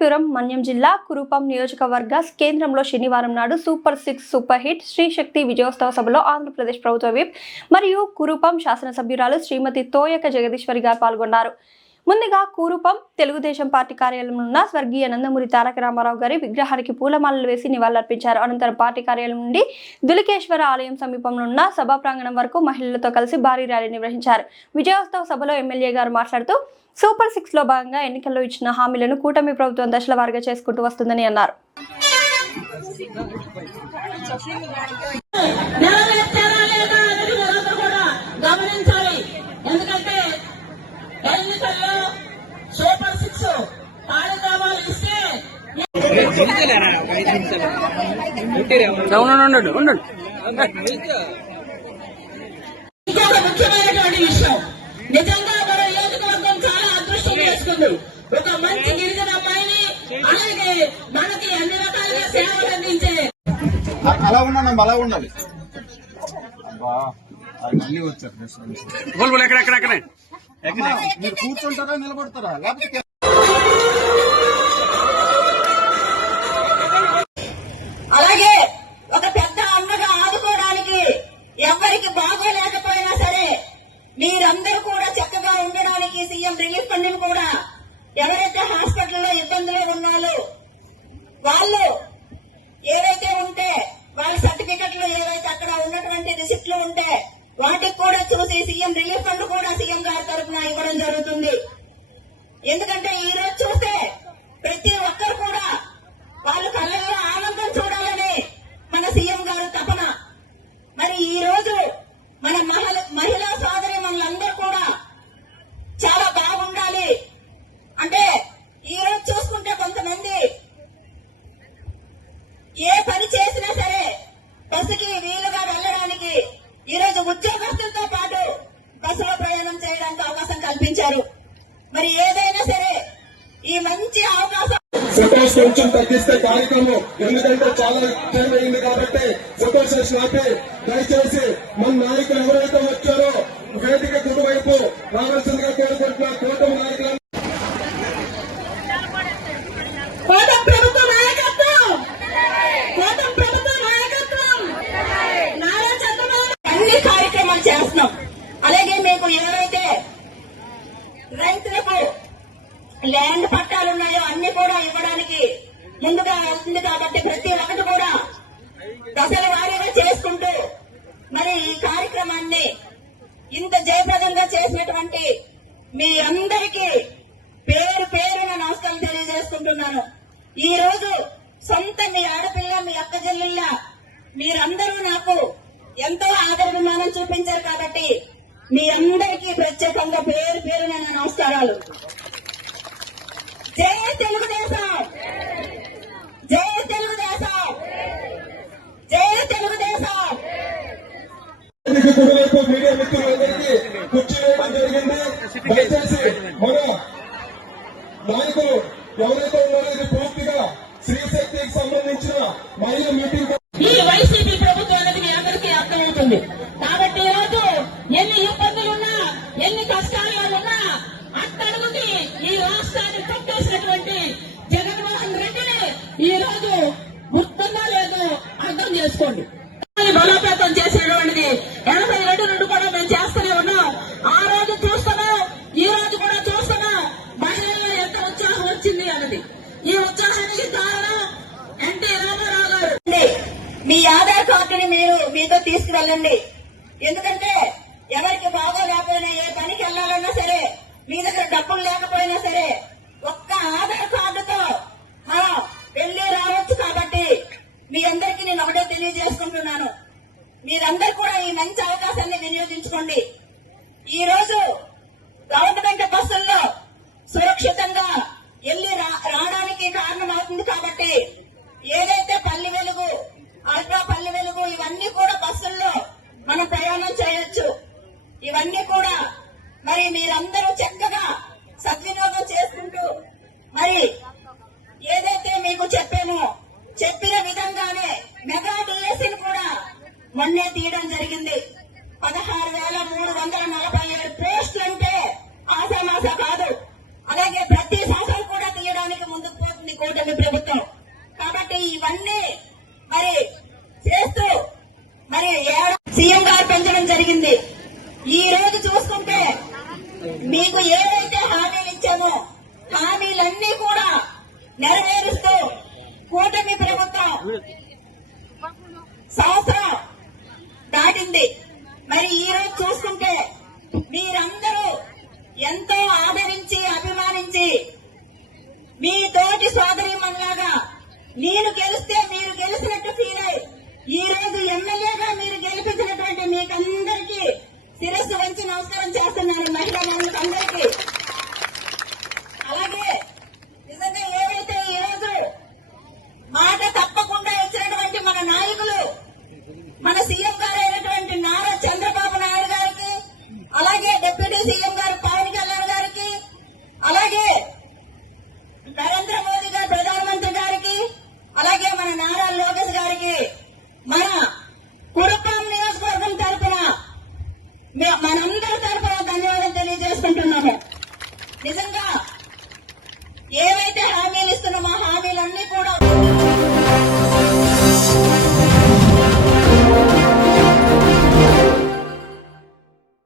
హిందూపురం మన్యం జిల్లా కురుపాం నియోజకవర్గ కేంద్రంలో శనివారం నాడు సూపర్ హిట్ శ్రీ శక్తి విజయోత్సవ సభలో ఆంధ్రప్రదేశ్ ప్రభుత్వ విప్ మరియు కురుపాం శాసనసభ్యురాలు శ్రీమతి తోయక జగదీశ్వరి గారు పాల్గొన్నారు. ముందుగా కురుపాం తెలుగుదేశం పార్టీ కార్యాలయంలో ఉన్న స్వర్గీయ నందమూరి తారక రామారావు గారి విగ్రహానికి పూలమాలలు వేసి నివాళులర్పించారు. అనంతరం పార్టీ కార్యాలయం నుండి దులికేశ్వర ఆలయం సమీపంలో ఉన్న సభా ప్రాంగణం వరకు మహిళలతో కలిసి భారీ ర్యాలీ నిర్వహించారు. విజయోత్సవ సభలో ఎమ్మెల్యే గారు మాట్లాడుతూ సూపర్ 6 లో భాగంగా ఎన్నికల్లో ఇచ్చిన హామీలను కూటమి ప్రభుత్వం దశల వారీగా చేసుకుంటూ వస్తుందని అన్నారు. ముఖ్యమైనటువంటి విషయం, నిజంగా మన నియోజకవర్గం చాలా అదృష్టం చేసుకుంది. ఒక మంచి గిరిజన అమ్మాయిని, అలాగే మనకి అన్ని రకాలుగా సేవలు అందించే అలా ఉండాలి. మళ్ళీ వచ్చారు మీరు కూర్చుంటారా నిలబడతారా లేకపోతే అలాగే ఒక పెద్ద అమ్మగా ఆదుకోవడానికి ఎవరికి బాగోలేకపోయినా సరే మీరందరూ కూడా చక్కగా ఉండడానికి సీఎం రిలీఫ్ ఫండ్ కూడా ఎవరైతే హాస్పిటల్లో ఇబ్బందులు ఉన్నారో వాళ్ళు ఏవైతే ఉంటే వాళ్ళ సర్టిఫికెట్లు ఏవైతే అక్కడ ఉన్నటువంటి రిసిప్ట్లు ఉంటే వాటికి కూడా చూసి సీఎం రిలీఫ్ ఫండ్ కూడా సీఎం గారి తరఫున ఇవ్వడం జరుగుతుంది. ఎందుకంటే ఈ రోజు చూస్తే ప్రతి ఒక్కరు కూడా వాళ్ళ కళ్ళల్లో ఆనందం చూడాలని మన సీఎం గారు తపన. మరి ఈ రోజు మన మహిళా సోదరి మనలందరూ కూడా చాలా బాగుండాలి. అంటే ఈ రోజు చూసుకుంటే కొంతమంది ఏ పని చేసినా సరే బస్సుకి వీలుగా వెళ్ళడానికి ఈ రోజు ఉద్యోగస్తులతో పాటు బస్సులో ప్రయాణం చేయడానికి అవకాశం కల్పించారు. మరి ఏదైనా సరే ఈ మంచి అవకాశం ఫోటోస్ కొంచెం తగ్గిస్తే కార్యక్రమం, ఎందుకంటే చాలా టైం అయింది కాబట్టి ఫోటో సెషన్ ఆపి దయచేసి మన నాయకులు ఎవరైతే వచ్చారో వేదిక కుడివైపు రావాల్సిందిగా కోరుకుంటున్నారు. కూటమి నాయకులు అన్ని కార్యక్రమాలు చేస్తున్నాం. అలాగే మీకు ఏవైతే రైతులకు ల్యాండ్ పట్టాలు ఉన్నాయో అన్ని కూడా ఇవ్వడానికి ముందుగా వెళ్తుంది కాబట్టి ప్రతి ఒక్కటి కూడా దశల వారీగా చేసుకుంటూ మరి ఈ కార్యక్రమాన్ని ఇంత జయప్రదంగా చేసినటువంటి మీ అందరికీ పేరు పేరున నమస్కారం తెలియజేసుకుంటున్నాను. ఈ రోజు సొంత మీ ఆడపిల్ల, మీ అక్క చెల్లెళ్ళ మీరందరూ నాకు ఎంతో ఆదరాభిమానం చూపించారు కాబట్టి మీ అందరికీ ప్రత్యేకంగా పేరు పేరున నమస్కారాలు. జై తెలుగుదేశం, జై తెలుగుదేశం, జై తెలుగుదేశం. మీడియా మిత్రులందరికీ కుర్చీ వేయడం జరిగింది. దయచేసి మన నాయకులు ఎవరైతే ఉన్నారో ఇది పూర్తిగా శ్రీశక్తికి సంబంధించిన మహిళా మీటింగ్. ఈ వైసీపీ ప్రభుత్వం అనేది మీ అందరికీ అర్థమవుతుంది. కాబట్టి ఈ రోజు ఎన్ని ఇబ్బందులున్నా, ఎన్ని కష్టాలున్నా అట్టడుగుకి ఈ రాష్ట్రాన్ని తొక్కేసినటువంటి జగన్మోహన్ రెడ్డిని ఈ రోజు గుర్తుందా లేదు అర్థం చేసుకోండి. బలోపేతం చేసేటువంటిది 87 నుండి కూడా మేము చేస్తూనే ఉన్నాం. ఆ రోజు చూస్తున్నాం, ఈ రోజు కూడా చూస్తున్నాం మహిళల్లో ఎంత ఉత్సాహం వచ్చింది అన్నది. ఈ ఉత్సాహానికి కారణం ఎన్టీ రామారావు గారు. మీ ఆధార్ కార్డుని మీరు మీతో తీసుకువెళ్ళండి. ఎందుకంటే ఎవరికి బాగోలేకపోయినా, ఏ పనికి వెళ్లాలన్నా సరే, మీ దగ్గర డబ్బులు లేకపోయినా సరే ఒక్క ఆధార్ కార్డుతో మనం వెళ్లి రావచ్చు. కాబట్టి మీ అందరికీ నేను ఒకటే తెలియజేసుకుంటున్నాను, మీరందరూ కూడా ఈ మంచి అవకాశాన్ని వినియోగించుకోండి. ఈ రోజు గవర్నమెంట్ బస్సుల్లో సురక్షితంగా వెళ్లి రావడానికి కారణం అవుతుంది. కాబట్టి ఏదైతే పల్లె వెలుగు, అల్ట్రా పల్లె వెలుగు ఇవన్నీ కూడా బస్సుల్లో మనం ప్రయాణం చేయొచ్చు. ఇవన్నీ కూడా మరి మీరందరూ చక్కగా సద్వినియోగం చేసుకుంటూ మరి ఏదైతే మీకు చెప్పామో చెప్పిన విధంగానే మెగా డిఎస్సీని కూడా మొన్నే తీయడం జరిగింది. 16,347 పోస్టులు అంటే ఆశామాస కాదు. అలాగే ప్రతి సంవత్సరం కూడా తీయడానికి ముందుకు పోతుంది ఈ రోజు చూసుకుంటే మీకు ఏవైతే హామీలు ఇచ్చామో హామీలన్నీ కూడా నెరవేరుస్తూ కూటమి ప్రభుత్వం సంవత్సరం దాటింది. మరి ఈ రోజు చూసుకుంటే మీరందరూ ఎంతో ఆదరించి అభిమానించి మీ తోటి సోదరి మనలాగా నేను గెలిస్తే మీరు గెలిచినట్టు ఫీల్ అయ్యి ఈ రోజు ఎమ్మెల్యేగా మీరు గెలిపించినటువంటి మీకందరికీ శిరస్సు వంచి నమస్కారం చేస్తున్నాను మహిళా మనులందరికీ. అలాగే నిజంగా ఏవైతే ఈ రోజు మాట తప్పకుండా ఇచ్చినటువంటి మన నాయకులు మన సీఎం గారు అయినటువంటి నారా చంద్రబాబు నాయుడు గారికి, అలాగే డిప్యూటీ సీఎం గారు పవన్ కళ్యాణ్ గారికి, అలాగే నరేంద్ర మోదీ గారు ప్రధానమంత్రి గారికి, అలాగే మన నారా లోకేష్ గారికి మన కురుపాం నియోజకవర్గం తరఫున మనందరం